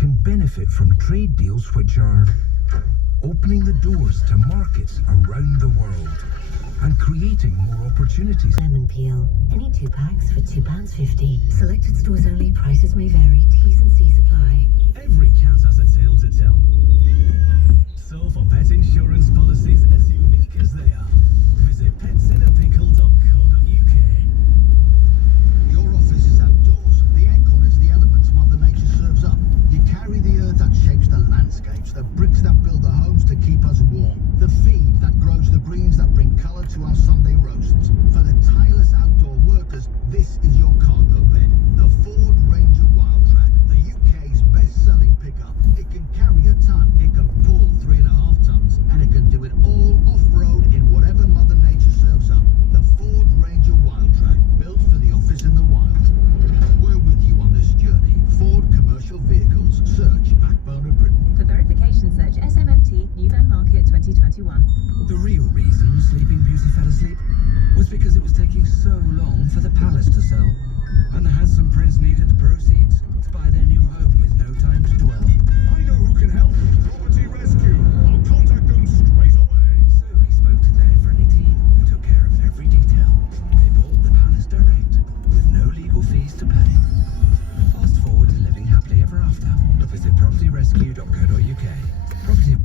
can benefit from trade deals which are opening the doors to markets around the world and creating more opportunities. Lemon peel. Any 2 packs for £2.50. Selected stores only. Prices may vary. T's and C's apply. Every cat has a tale to tell. So for pet insurance policies as unique as they are, visit petsinnapickle.co.uk. Your office is outdoors. The aircon is the elements Mother Nature serves up. You carry the earth that shapes the landscapes, the bricks that build the homes to keep us warm, the feed that grows the greens that bring colour to our Sunday roasts. For the tireless outdoor workers, this is your cargo bed. The Ford Ranger Wildtrak, the UK's best-selling pickup. It can carry a ton, it can pull 3.5 tons, and it can do it all off-road in whatever Mother Nature serves up. The Ford Ranger Wildtrak, built for the office in the wild. We're with you on this journey. Ford Commercial Vehicles. Search Backbone of Britain. For verification, search SMMT New Van Market 2021. The real reason Sleeping Beauty fell asleep was because it was taking so long for the palace to sell, and the handsome prince needed the proceeds to buy their new home with no time to dwell. I know who can help. Property Rescue. I'll contact them straight away. So he spoke to their friendly team who took care of every detail. They bought the palace direct with no legal fees to pay. Fast forward to living happily ever after. Visit propertyrescue.co.uk. Property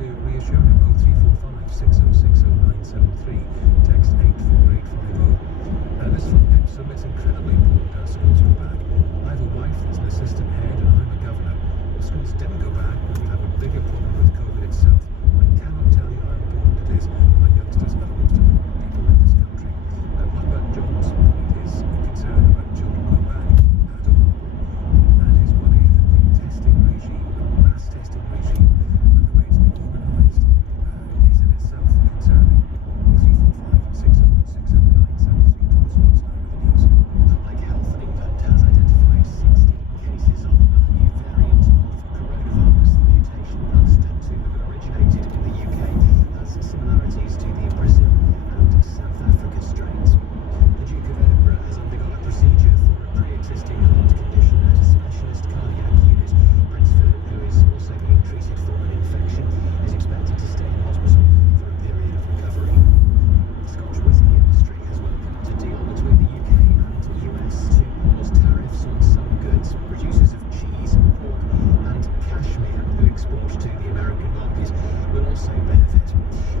to reassure him. 0345 6060 973. Text 84850. This from Epsom. It's incredibly important our schools go back. I have a wife that's an assistant head and I'm a governor. If schools didn't go back, we would have a bigger problem with COVID itself. I cannot tell you how important it is. Our youngsters are the most important people in this country. What about John's point? His concern about children going back at all. And his worry that the testing regime, the mass testing regime, and the way it's been organised is in itself concerning. 0345 6060 973. Thomas Watts now with the news. Public Health England has identified 16 cases of a new variant of coronavirus. The mutation understood to have originated in the UK has similarities to the Brazil and South Africa strains. The Duke of Edinburgh has undergone a procedure for a pre-existing heart condition at a specialist cardiac unit. Prince Philip, who is also being treated for an infection, is expected to stay in hospital for a period of recovery. The Scotch whisky industry has welcomed a deal between the UK and US to pause tariffs on some goods. Producers of cheese, pork and cashmere who export to the American market will also benefit.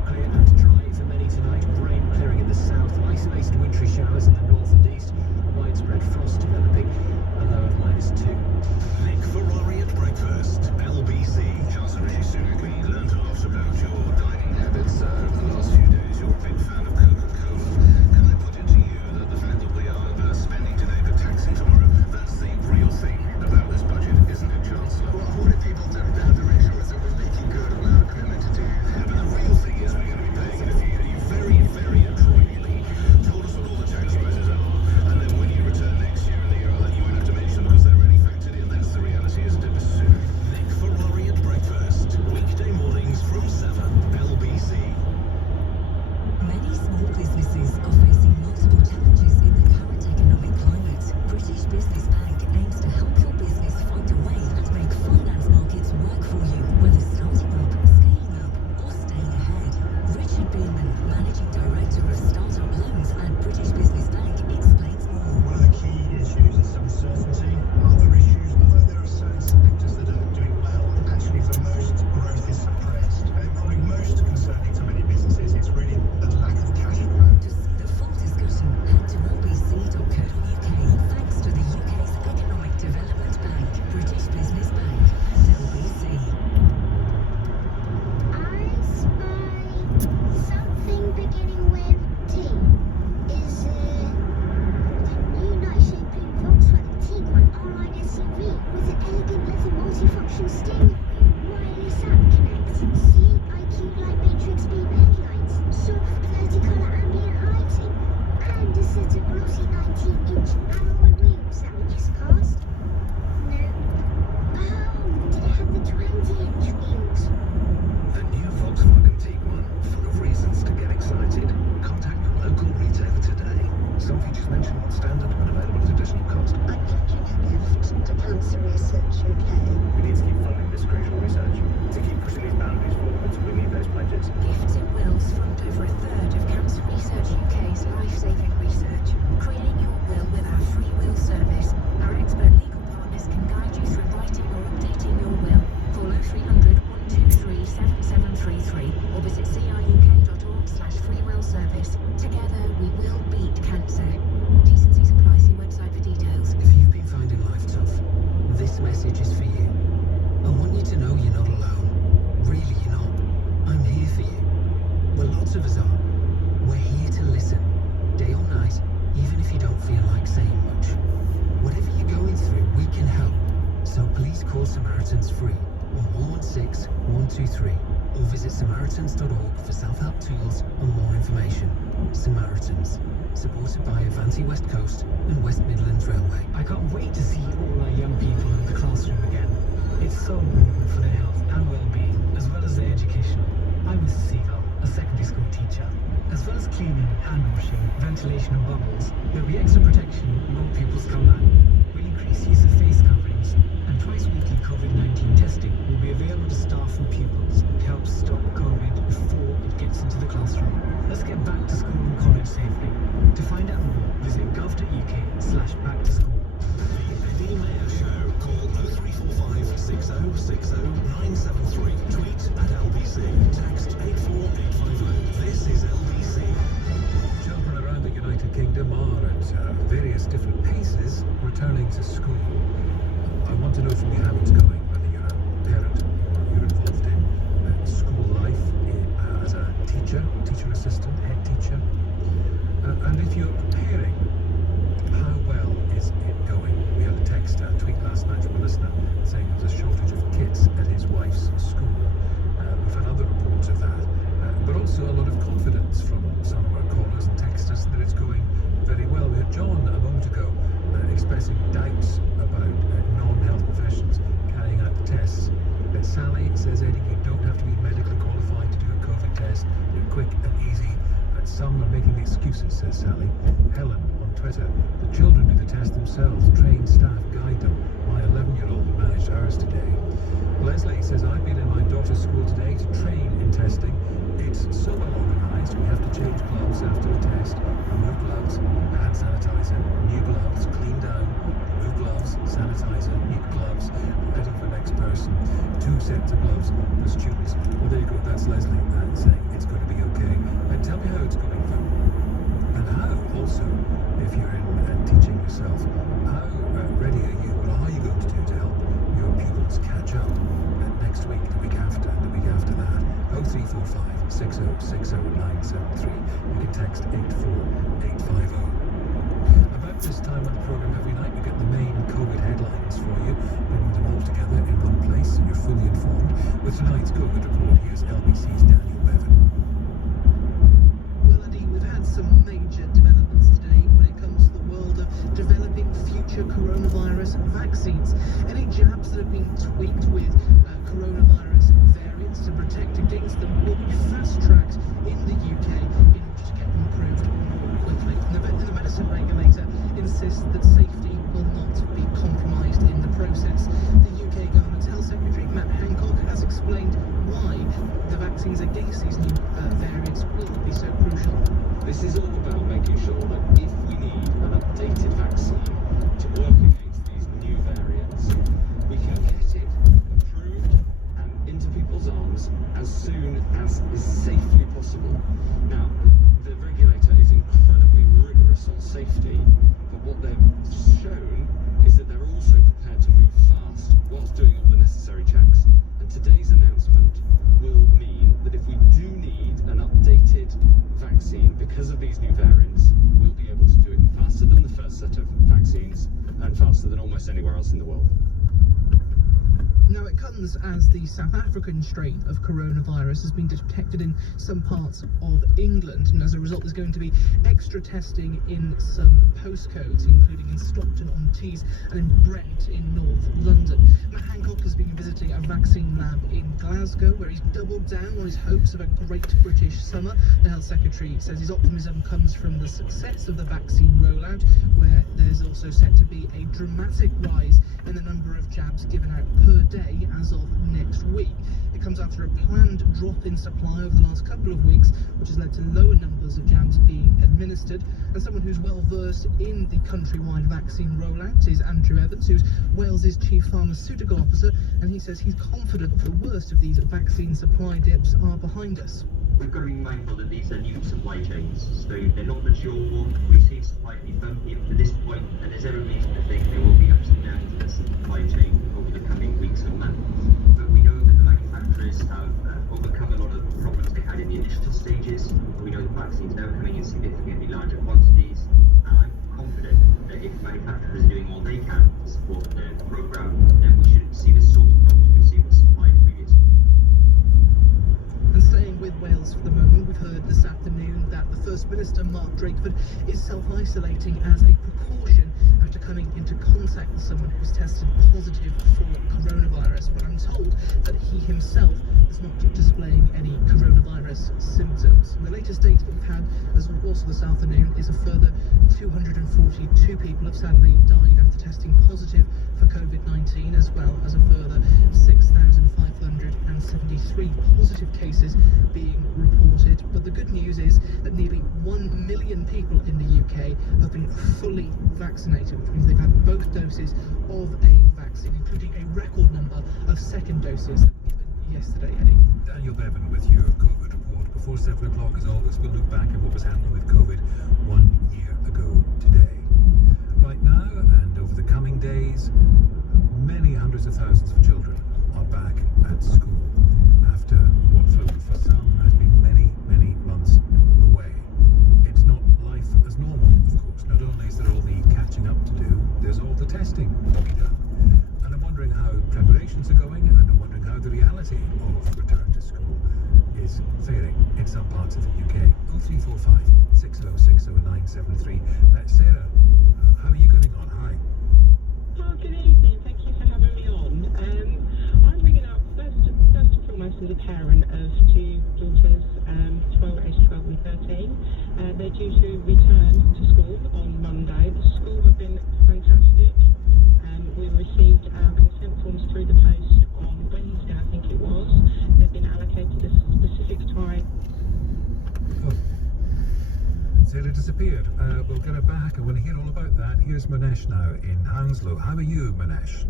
Clear and dry for many tonight, with rain clearing in the south, isolated wintry showers in the north and east, widespread frost developing, a low of -2. Nick Ferrari at breakfast. LBC. Chancellor Rishi Sunak, we learned a lot about your dining habits over the last few days. You're a big fan of Coca-Cola. Can I put it to you that the fact that we are spending today but taxing tomorrow, that's the real thing about this budget, isn't it, Chancellor? Well, what if people don't have to make sure that we're making good on our commitment to do? Yeah, But the real thing is we're going to be paying in a few years. You very, very adroitly told us what all the tax rises are, and then when you return next year and the year that you won't have to mention them because they're already factored in. That's the reality, isn't it, Mr. Sunak? Nick Ferrari at breakfast. Weekday mornings from 7. LBC. Many small businesses are facing multiple challenges in the current economic climate. British Business Bank aims to help your business find a way to make finance markets work for you, whether starting up, scaling up, or staying ahead. Richard Beeman, Managing Director of Startup Loans at British Business Bank, explains more. One of the key issues is uncertainty. Other issues, although there are certain sectors that are doing well, actually for most, growth is suppressed. And probably most concerning to many businesses, it's really the lack of cash flow. To see the full discussion, head to lbc.co.uk. Thanks to the UK's Economic Development Bank, British Business Bank, and LBC. I spy something beginning with T. Is it the new night-shaped blue Volkswagen Tiguan R-Line SUV with an elegant leather multifunction steering wheel, wireless app connect, sleek IQ light matrix beam headlights, soft 30-colour ambient lighting, and a set of glossy 19-inch alloy wheels that we just passed? No. Oh, did it have the 20-inch wheels? The new Volkswagen Tiguan, full of reasons to get excited. Contact your local retailer today. Some features mentioned on standard and available at additional cost. I'm pledging a gift to Cancer Research UK. We need to keep funding this crucial research to keep pushing these boundaries forward. We need those pledges. Gifts in wills fund over a third of Cancer Research UK's life-saving research. Create your will with our free will service. Our expert legal partners can guide you through writing or updating your will. Call 0300 123 7733 or visit cruk.org/freewillservice. Together we will beat cancer. Decencies apply. See website for details. If you've been finding life tough, this message is for you. I want you to know you're not alone. Really, you're not. I'm here for you. Well, lots of us are. We're here to listen, day or night, even if you don't feel like saying much. Whatever you're going through, we can help. So please call Samaritans free on 116 123 or visit samaritans.org for self-help tools and more information. Samaritans, supported by Avanti West Coast and West Midlands Railway. I can't wait to see all our young people in the classroom again. It's so important for their health and well-being, as well as their education. I'm Mr. Seagull, a secondary school teacher. As well as cleaning, hand washing, ventilation and bubbles, there'll be extra protection when all pupils come back. We'll increase use of face coverings, and twice-weekly COVID-19 testing will be available to staff and pupils to help stop COVID before it gets into the classroom. Let's get back to school and college safely. To find out more, visit gov.uk/back to school. The Eddie Mayer Show. Call 0345 60 060-973. Tweet at LBC. Text 84850. This is LBC. Children around the United Kingdom are at various different paces returning to school. I want to know from you how it's going, whether you're a parent or you're involved in school life as a teacher assistant, head teacher. And if you're preparing, how well is it going? We had a tweet last night from a listener saying there was a shortage of kits at his wife's school. We've had other reports of that, but also a lot of confidence from some of our callers and texters that it's going very well. We had John a moment ago expressing doubts about non-health professions carrying out the tests. Sally says, Eddie, you don't have to be medically qualified to do a COVID test. They're quick and easy, but some are making excuses, says Sally. Helen on Twitter, the children do the test themselves. Trained staff guide them. My 11-year-old managed ours today. Leslie says, I've been in my daughter's school today to train in testing. It's so well organised. We have to change gloves after a test, remove gloves, hand sanitizer, new gloves, clean down, remove gloves, sanitizer, new gloves, ready for the next person. 2 sets of gloves for students. Well, there you go. That's Leslie saying it's going to be okay. Tell me how it's going, though. And how, also, if you're in teaching yourself, how ready are you? What are you going to do to help your pupils catch up next week, the week after that? 0345 6060 973. You can text 84850. About this time on the programme every night, we get the main COVID headlines for you, bringing them all together in one place so you're fully informed. With tonight's COVID report, here's LBC's Daniel Bevan. Well, Eddie, we've had some major developments today when it comes to the world of developing future coronavirus vaccines. Any jabs that have been tweaked with coronavirus variants to protect against them will be fast-tracked in the UK in order to get them approved more quickly. The medicine regulator insists that safety will not be compromised in the process. The UK government's health secretary, Matt Hancock, has explained why the vaccines against these new variants will be so crucial. This is all about making sure that if we need an updated vaccine to work against these new variants, we can get it approved and into people's arms as soon as is safely possible. Now, the regulator is incredibly rigorous on safety, but what they've shown is that they're also prepared to move fast whilst doing all the necessary checks. And today's announcement will mean that if we do need an updated vaccine because of these new variants, we'll be able to do it faster than the first set of vaccines and faster than almost anywhere else in the world. Now, it comes as the South African strain of coronavirus has been detected in some parts of England, and as a result there's going to be extra testing in some postcodes, including in Stockton-on-Tees and in Brent in North London. Matt Hancock has been visiting a vaccine lab in Glasgow, where he's doubled down on his hopes of a great British summer. The Health Secretary says his optimism comes from the success of the vaccine rollout, where there's also set to be a dramatic rise in the number of jabs given out per day as of next week. It comes after a planned drop in supply over the last couple of weeks, which has led to lower numbers of jabs being administered. And someone who's well versed in the countrywide vaccine rollout is Andrew Evans, who's Wales's chief pharmaceutical officer, and he says he's confident that the worst of these vaccine supply dips are behind us. We've got to be mindful that these are new supply chains, so they're not mature. We see slightly bumpy up to this point, and there's every reason to think there will be ups and downs in the supply chain over the coming weeks and months. But we know that the manufacturers have overcome a lot of the problems they had in the initial stages. We know the vaccines now coming in significantly larger quantities, and I'm confident that if manufacturers are doing all they can to support the programme, then we shouldn't see the sort of problems we've seen with supply previously. And staying with Wales for the moment, we've heard this afternoon that the First Minister, Mark Drakeford, is self-isolating as a precaution after coming into contact with someone who was tested positive for coronavirus. But I'm told that he himself is not displaying any coronavirus symptoms. And the latest data that we've had, as also this afternoon, is a further 242 people have sadly died after testing positive for COVID-19, as well as a further 6,573 positive cases being reported. But the good news is that nearly 1 million people in the UK have been fully vaccinated, which means they've had both doses of a vaccine. vaccine, including a record number of second doses that were given yesterday, Eddie. Daniel Bevan with your COVID report. Before 7 o'clock, as always, we'll look back at what was happening with COVID 1 year ago today. Right now, and over the coming days, many hundreds of thousands of children are back at school after what for some has been many, many months away. It's not life as normal, of course. Not only is there all the catching up to do, there's all the testing to be done. And I'm wondering how preparations are going, and I'm wondering how the reality of return to school is faring in some parts of the UK. 0345 6060 973. Sarah, how are you getting on? Hi. Oh, good evening. Thank you for having me on. I'm ringing up first and foremost as a parent of two daughters, aged 12 and 13. They're due to return to school on Monday. The school have been fantastic. We received our consent forms through the post on Wednesday, I think it was. They've been allocated a specific time. Oh. Sarah disappeared. We'll get her back. I want to hear all about that. Here's Manesh now in Hounslow. How are you, Manesh?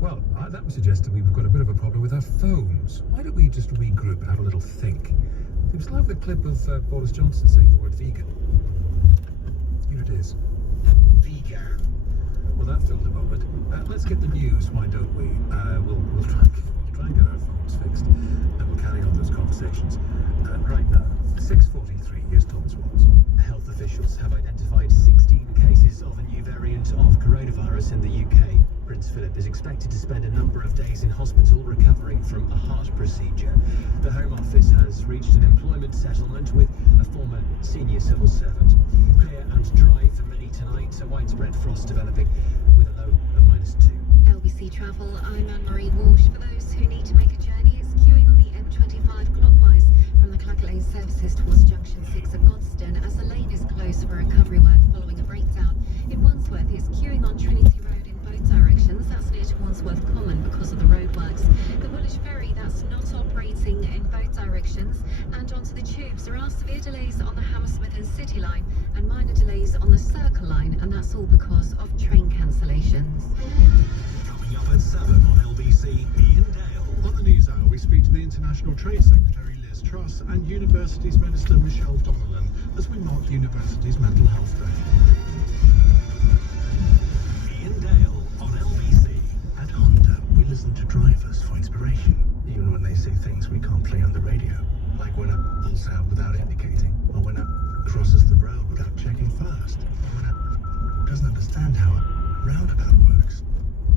Well, that would suggest that we've got a bit of a problem with our phones. Why don't we just regroup and have a little think? There was a lovely clip of Boris Johnson saying the word vegan. Here it is. Vegan. Well, that filled a moment. Let's get the news, why don't we? We'll try and get our phones fixed, and we'll carry on those conversations. Right now, 6:43. Here's Thomas Watts. Health officials have identified 16 cases of a new variant of coronavirus in the UK. Prince Philip is expected to spend a number of days in hospital recovering from a heart procedure. The Home Office has reached an employment settlement with a former senior civil servant. Clear and dry for many tonight, a widespread frost developing with a low of -2. LBC Travel, I'm Anne-Marie Walsh. For those who need to make a journey, it's queuing on the M25 clockwise from the Claggett Lane services towards Junction 6 at Godstone as the lane is closed for recovery work following a breakdown. In Wandsworth, it's queuing on Trinity Road in both directions. That's near to Wandsworth Common because of the roadworks. The Woolwich Ferry, that's not operating in both directions. And onto the tubes, there are severe delays on the Hammersmith and City line and minor delays on the Circle line, and that's all because of train cancellations. Coming up at 7 on LBC, Ian Dale. On the News Hour, we speak to the International Trade Secretary Liz Truss and Universities Minister Michelle Donnellan as we mark the university's Mental Health Day. Ian Dale on LBC. At Honda, we listen to drivers for inspiration, even when they say things we can't play on the radio, like when a pulls out without indicating, or when a crosses the road without checking first, or when a doesn't understand how a roundabout works.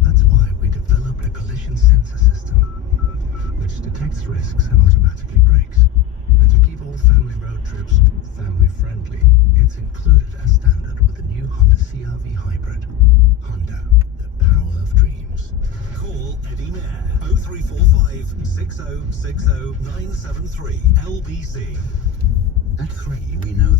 That's why we developed a collision sensor system, which detects risks and automatically brakes. And to keep all family road trips family-friendly, it's included as standard with the new Honda CR-V Hybrid. Honda, the power of dreams. Call Eddie Mayer 0345 6060 973 LBC. At 3, we know